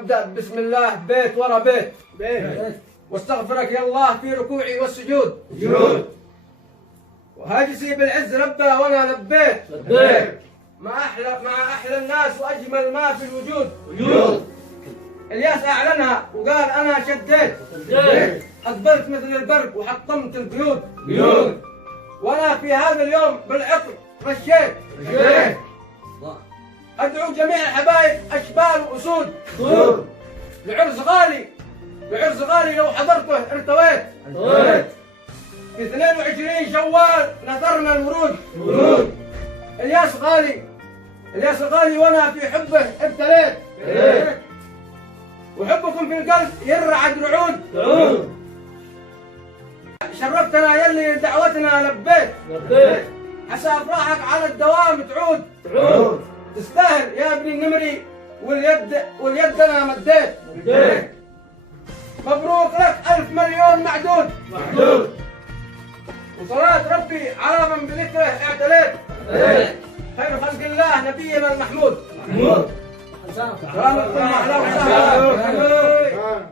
وابدأ بسم الله بيت ورا بيت. واستغفرك يا الله في ركوعي والسجود. وهاجسي بالعز ربه وانا لبيت. مع احلى الناس واجمل ما في الوجود. الياس اعلنها وقال انا شديت. اقبلت مثل البرق وحطمت القيود. وانا في هذا اليوم بالعطر رشيت. ادعو جميع الحبايب اشبال واسود. لعرس غالي لو حضرته ارتويت. في 22 شوال نثرنا الورود. الياس غالي وانا في حبه ابتليت. وحبكم في القلب يرعد رعود. شرفتنا يلي دعوتنا لبيت. عسى افراحك على الدوام تعود. تستاهل يا ابني النمري واليد انا مديت. مبروك لك 1000 مليون معدود. وصلاة ربي على من بذكره اعتليت. خير خلق الله نبينا المحمود. سلام عليكم.